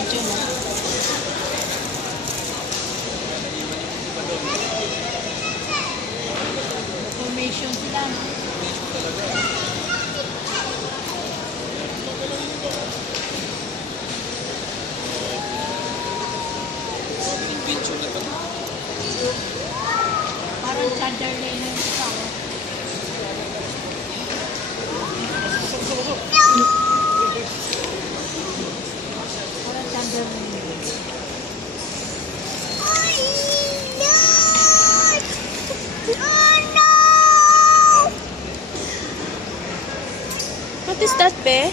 video mo. Formation sila, no? Video na ito. Parang Chandlerlane yung song. Parang Chandlerlane. What is that, be?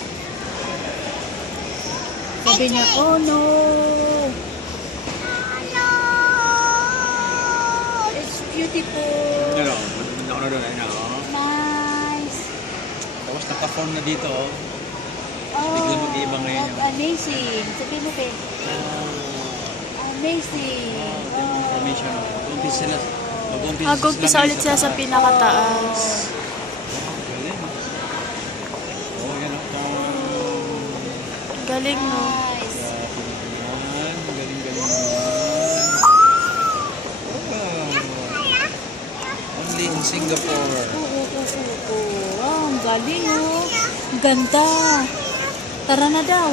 Sabi niya, oh no! It's beautiful! Ano? Ano doon? Nice! Tapos naka-form na dito. Oh, Biglang mag-iiba ngayon yun. amazing! Sabihin mo, Pe. Amazing! Formation. Mag-umpisa sila. Mag-umpisa ulit sila sa pinakataas. Galing. Oh, yan ako. Galing, no? Nice! Galing naman. Only in Singapore. Oo. Wow, ang galing, oh. Ang ganda. Tara na daw.